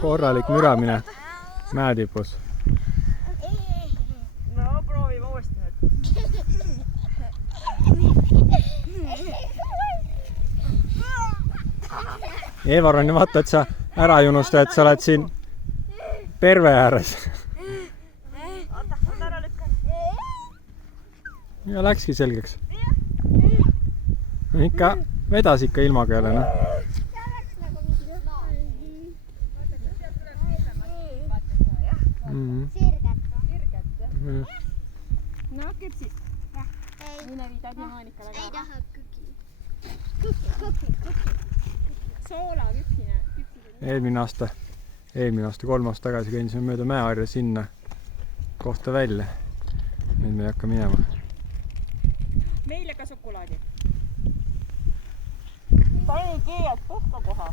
Korralik müramine mäetipus. No proovime uuesti nüüd. Eevar on ju vaata, et sa ära ei unusta, et sa oled siin perve ääres. Oota, on ära lükkan. Ja läkski selgeks. Ikka vedas ikka ilmaga jälle, noh. No küpsid. Mine vii tädi Moonikale ka. Ei taha küki. Soola küpsine. Eelmine aasta 3 aastat tagasi käinsime mööda Mäeharja sinna kohta välja. Nüüd me ei hakka minema. Meile ka šokolaadi. Pani keelt puhka koha.